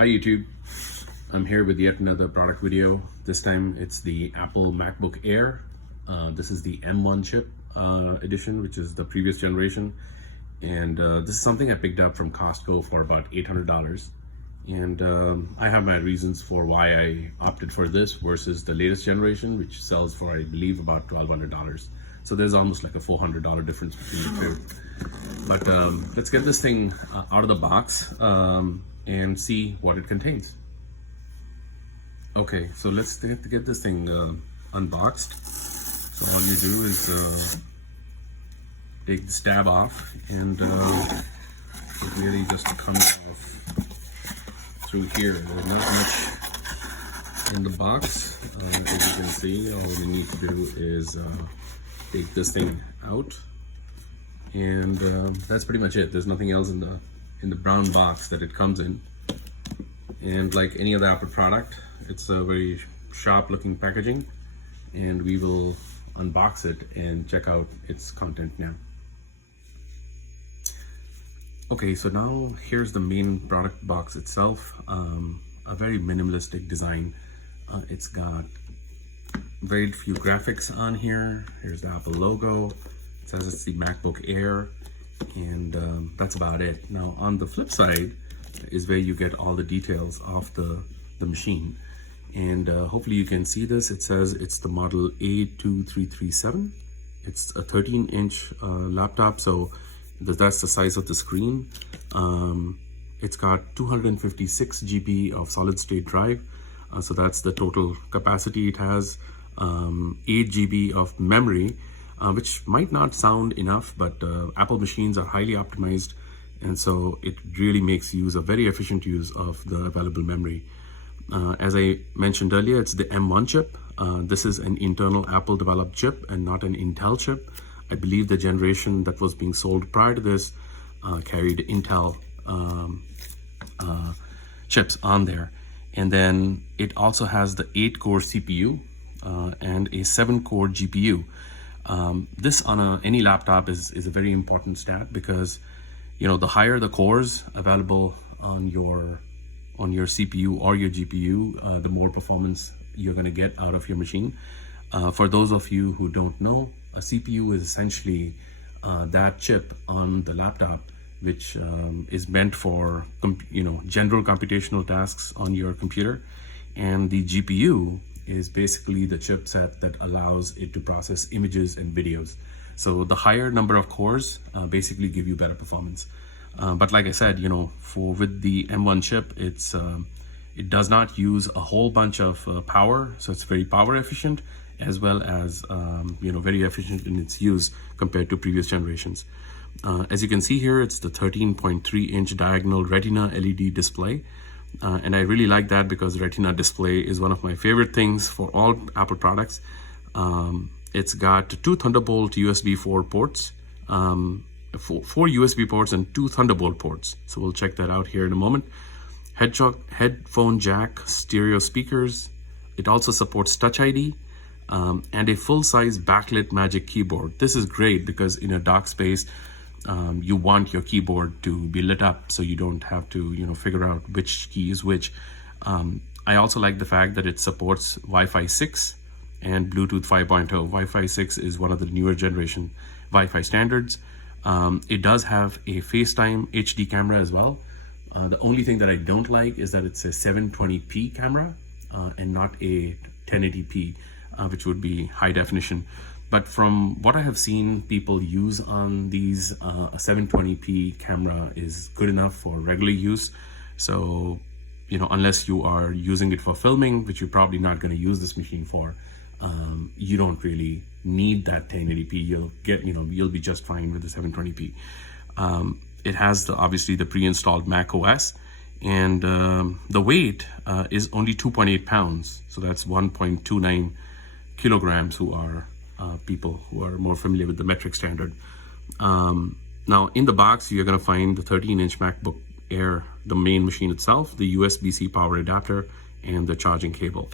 Hi YouTube, I'm here with yet another product video. This time it's the Apple MacBook Air. This is the M1 chip edition, which is the previous generation. And this is something I picked up from Costco for about $800. And I have my reasons for why I opted for this versus the latest generation, which sells for, I believe, about $1,200. So there's almost like a $400 difference between the two. But let's get this thing out of the box and see what it contains. Okay, so let's get this thing unboxed. So all you do is take the stab off, and it really just comes off through here. There's not much in the box. As you can see, all we need to do is take this thing out, and that's pretty much it. There's nothing else in the brown box that it comes in. And like any other Apple product, it's a very sharp looking packaging, and we will unbox it and check out its content now. Okay, so now here's the main product box itself. A very minimalistic design. It's got very few graphics on here. Here's the Apple logo. It says it's the MacBook Air, and that's about it. Now on the flip side is where you get all the details of the machine, and hopefully you can see this. It says it's the model A2337. It's a 13-inch laptop, so that's the size of the screen. It's got 256 GB of solid-state drive, so that's the total capacity it has. 8 GB of memory, which might not sound enough, but Apple machines are highly optimized, and so it really makes a very efficient use of the available memory. As I mentioned earlier, it's the M1 chip. This is an internal Apple developed chip and not an Intel chip. I believe the generation that was being sold prior to this carried Intel chips on there. And then it also has the 8-core CPU and a 7-core GPU. This on any laptop is a very important stat, because the higher the cores available on your CPU or your GPU, the more performance you're going to get out of your machine. For those of you who don't know, a CPU is essentially that chip on the laptop which is meant for general computational tasks on your computer, and the GPU is basically the chipset that allows it to process images and videos. So the higher number of cores basically give you better performance. But like I said, with the M1 chip, it does not use a whole bunch of power, so it's very power efficient, as well as very efficient in its use compared to previous generations. As you can see here, it's the 13.3-inch diagonal Retina LED display. And I really like that, because Retina display is one of my favorite things for all Apple products. It's got 2 Thunderbolt USB 4 ports, 4 USB ports and 2 Thunderbolt ports. So we'll check that out here in a moment. Headphone jack, stereo speakers. It also supports Touch ID, and a full-size backlit Magic Keyboard. This is great because in a dark space, you want your keyboard to be lit up, so you don't have to figure out which key is which. I also like the fact that it supports Wi-Fi 6 and Bluetooth 5.0. Wi-Fi 6 is one of the newer generation Wi-Fi standards. It does have a FaceTime HD camera as well. The only thing that I don't like is that it's a 720p camera and not a 1080p, which would be high definition. But from what I have seen people use on these, a 720p camera is good enough for regular use. So, unless you are using it for filming, which you're probably not going to use this machine for, you don't really need that 1080p. You'll be just fine with the 720p. It has obviously the pre-installed Mac OS, and the weight is only 2.8 pounds. So that's 1.29 kilograms, who are people who are more familiar with the metric standard. Now in the box, you're going to find the 13-inch MacBook Air, the main machine itself, the USB-C power adapter, and the charging cable.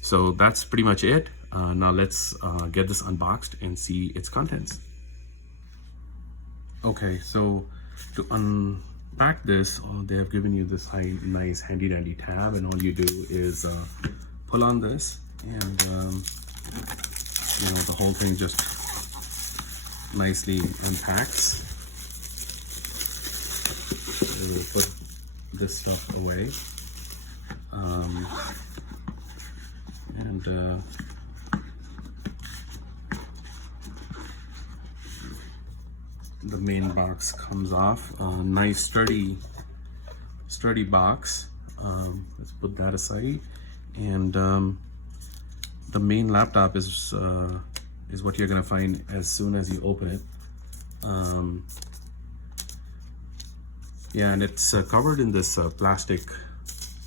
So that's pretty much it. Now let's get this unboxed and see its contents. Okay, so to pack this, they have given you this nice handy dandy tab, and all you do is pull on this, and the whole thing just nicely unpacks. We'll put this stuff away, and the main box comes off. Nice sturdy box. Let's put that aside, and the main laptop is what you're gonna find as soon as you open it. Yeah, and it's covered in this plastic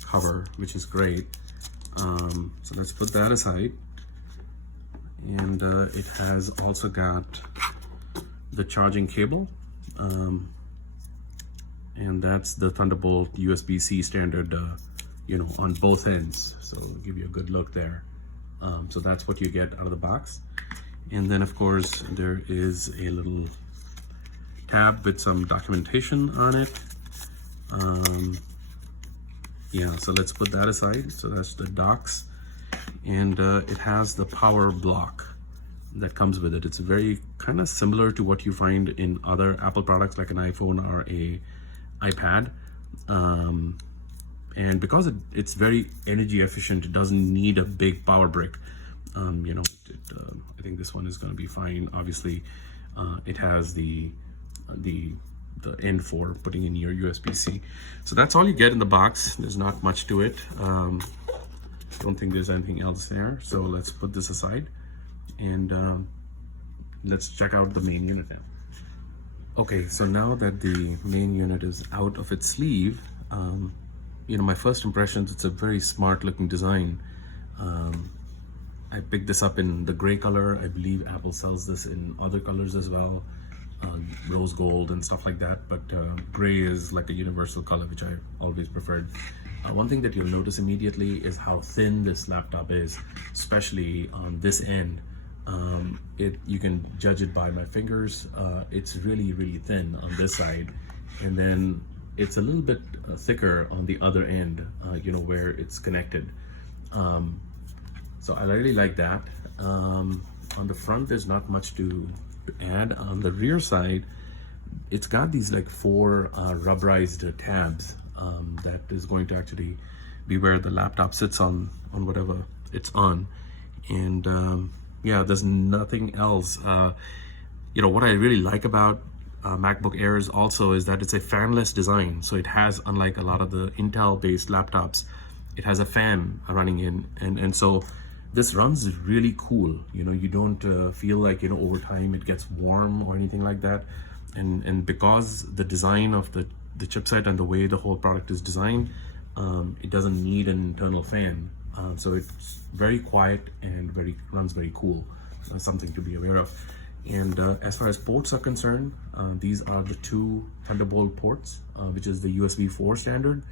cover, which is great. So let's put that aside, and it has also got the charging cable, and that's the Thunderbolt USB-C standard, on both ends. So I'll give you a good look there. So that's what you get out of the box. And then of course there is a little tab with some documentation on it. Yeah, so let's put that aside. So that's the docs, and it has the power block that comes with it. It's very kind of similar to what you find in other Apple products like an iPhone or a iPad, and because it's very energy efficient, it doesn't need a big power brick. I think this one is going to be fine. Obviously, it has the end for putting in your USB-C. So that's all you get in the box. There's not much to it. Don't think there's anything else there. So let's put this aside, and let's check out the main unit now. Okay, so now that the main unit is out of its sleeve, my first impressions, it's a very smart looking design. I picked this up in the gray color. I believe Apple sells this in other colors as well, rose gold and stuff like that, but gray is like a universal color, which I always preferred. One thing that you'll notice immediately is how thin this laptop is, especially on this end. You can judge it by my fingers. It's really, really thin on this side, and then it's a little bit thicker on the other end, where it's connected. So I really like that. On the front, there's not much to add. On the rear side, it's got these like 4 rubberized tabs that is going to actually be where the laptop sits on whatever it's on. And yeah, there's nothing else. What I really like about MacBook Airs also is that it's a fanless design. So it has, unlike a lot of the Intel based laptops, it has a fan running in, and so this runs really cool. You don't feel like over time it gets warm or anything like that. And because the design of the chipset and the way the whole product is designed, it doesn't need an internal fan. So it's very quiet and runs very cool. Something to be aware of. And as far as ports are concerned, these are the 2 Thunderbolt ports, which is the USB 4 standard,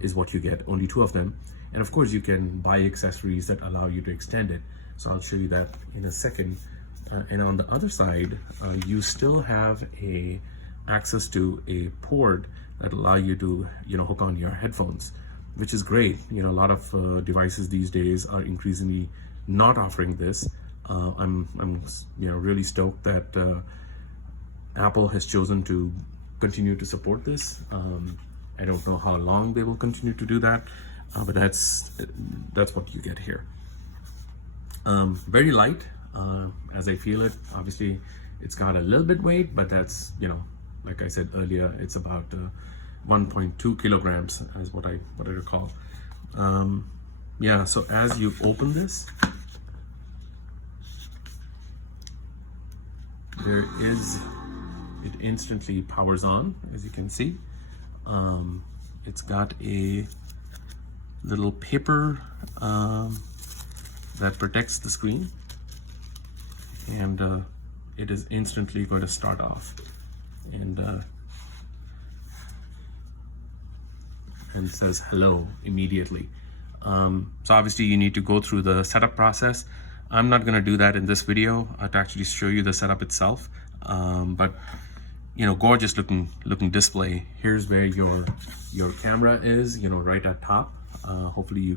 is what you get, only 2 of them. And of course you can buy accessories that allow you to extend it. So I'll show you that in a second. And on the other side, you still have access to a port that allow you to hook on your headphones, which is great. A lot of devices these days are increasingly not offering this. I'm really stoked that Apple has chosen to continue to support this. I don't know how long they will continue to do that, but that's what you get here. Very light, as I feel it. Obviously, it's got a little bit weight, but that's like I said earlier, it's about 1.2 kilograms, is what I recall. Yeah. So as you open this, it instantly powers on, as you can see. It's got a little paper that protects the screen, and it is instantly going to start off, and says hello immediately. So obviously you need to go through the setup process. I'm not going to do that in this video to actually show you the setup itself, but gorgeous looking display. Here's where your camera is, right at top. Hopefully you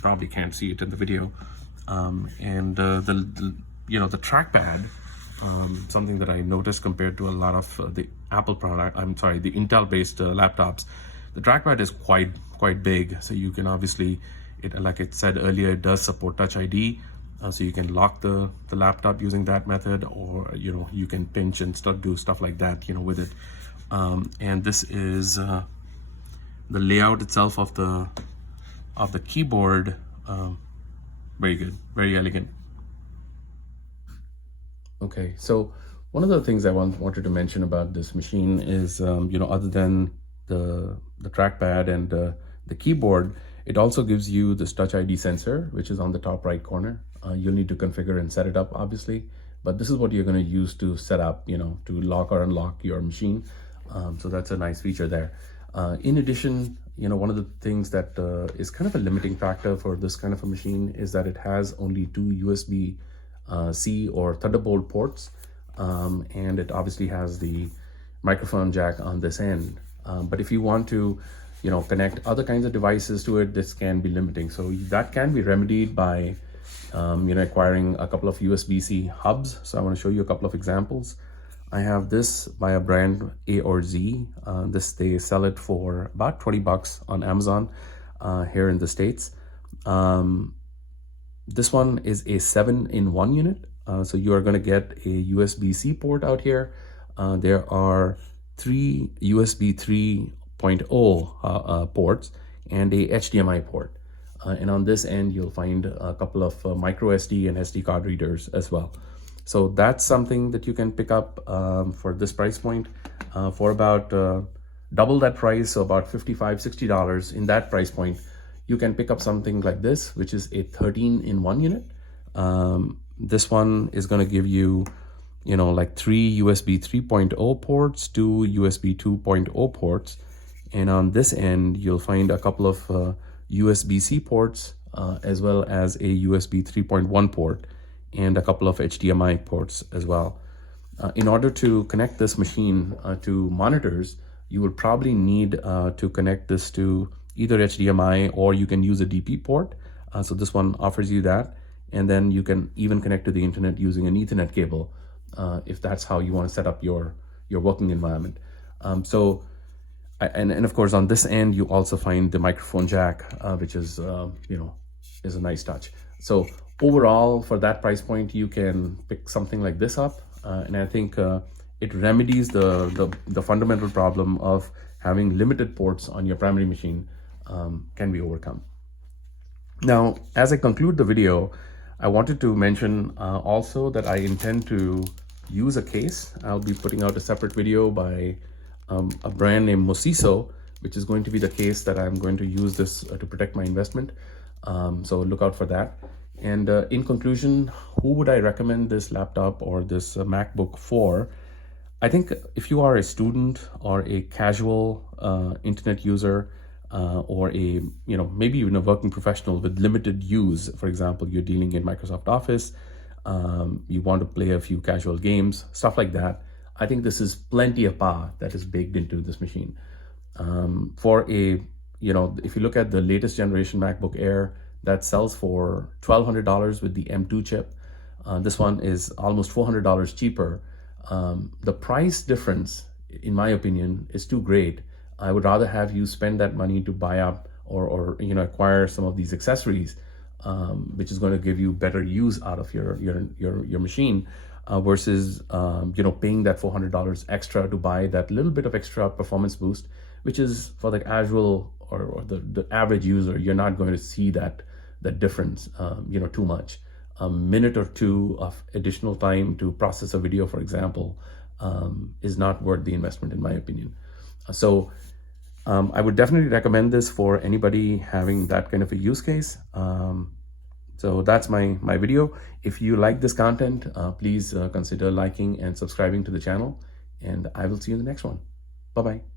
probably can't see it in the video. And the trackpad, something that I noticed compared to a lot of the Apple product, the Intel based laptops, the trackpad is quite big. So you can obviously, like it said earlier, it does support Touch ID. So you can lock the laptop using that method, or you can pinch and do stuff like that with it. And this is the layout itself of the keyboard. Very good, very elegant. Okay, so one of the things I wanted to mention about this machine is other than the trackpad and the keyboard, it also gives you this Touch ID sensor, which is on the top right corner. You'll need to configure and set it up, obviously, but this is what you're going to use to set up, to lock or unlock your machine. So that's a nice feature there. In addition, one of the things that is kind of a limiting factor for this kind of a machine is that it has only 2 USB-C or Thunderbolt ports, and it obviously has the microphone jack on this end. But if you want to connect other kinds of devices to it, this can be limiting. So that can be remedied by acquiring a couple of USB-C hubs. So I want to show you a couple of examples. I have this by a brand A or Z. They sell it for about $20 on Amazon here in the States. This one is a 7-in-1 unit. So you are going to get a USB-C port out here. There are 3 USB 3.0 ports and a HDMI port. And on this end, you'll find a couple of micro SD and SD card readers as well. So that's something that you can pick up for this price point for about double that price, so about $55–60. In that price point, you can pick up something like this, which is a 13-in-1 unit. This one is going to give you, like 3 USB 3.0 ports, 2 USB 2.0 ports. And on this end, you'll find a couple of USB-C ports, as well as a USB 3.1 port and a couple of HDMI ports as well. In order to connect this machine to monitors, you will probably need to connect this to either HDMI, or you can use a DP port. So this one offers you that. And then you can even connect to the internet using an Ethernet cable, if that's how you want to set up your working environment. And of course, on this end, you also find the microphone jack, which is, is a nice touch. So overall, for that price point, you can pick something like this up. And I think it remedies the fundamental problem of having limited ports on your primary machine, can be overcome. Now, as I conclude the video, I wanted to mention also that I intend to use a case. I'll be putting out a separate video by a brand named Mosiso, which is going to be the case that I'm going to use this to protect my investment. So look out for that. And in conclusion, who would I recommend this laptop or this MacBook for? I think if you are a student or a casual internet user, or a, maybe even a working professional with limited use, for example, you're dealing in Microsoft Office, you want to play a few casual games, stuff like that, I think this is plenty of power that is baked into this machine. For a, if you look at the latest generation MacBook Air, that sells for $1,200 with the M2 chip. This one is almost $400 cheaper. The price difference, in my opinion, is too great. I would rather have you spend that money to buy up or acquire some of these accessories, which is going to give you better use out of your machine, versus paying that $400 extra to buy that little bit of extra performance boost, which is for the casual or the average user. You're not going to see that difference too much. A minute or two of additional time to process a video, for example, is not worth the investment, in my opinion. So I would definitely recommend this for anybody having that kind of a use case. So that's my video. If you like this content, please consider liking and subscribing to the channel, and I will see you in the next one. Bye-bye.